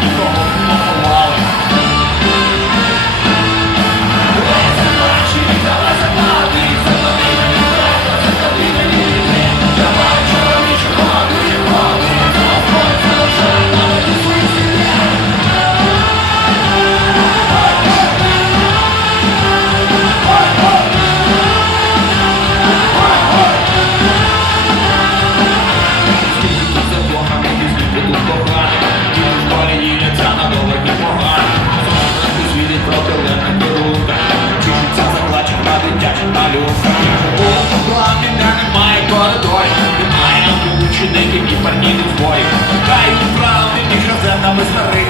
people. Was the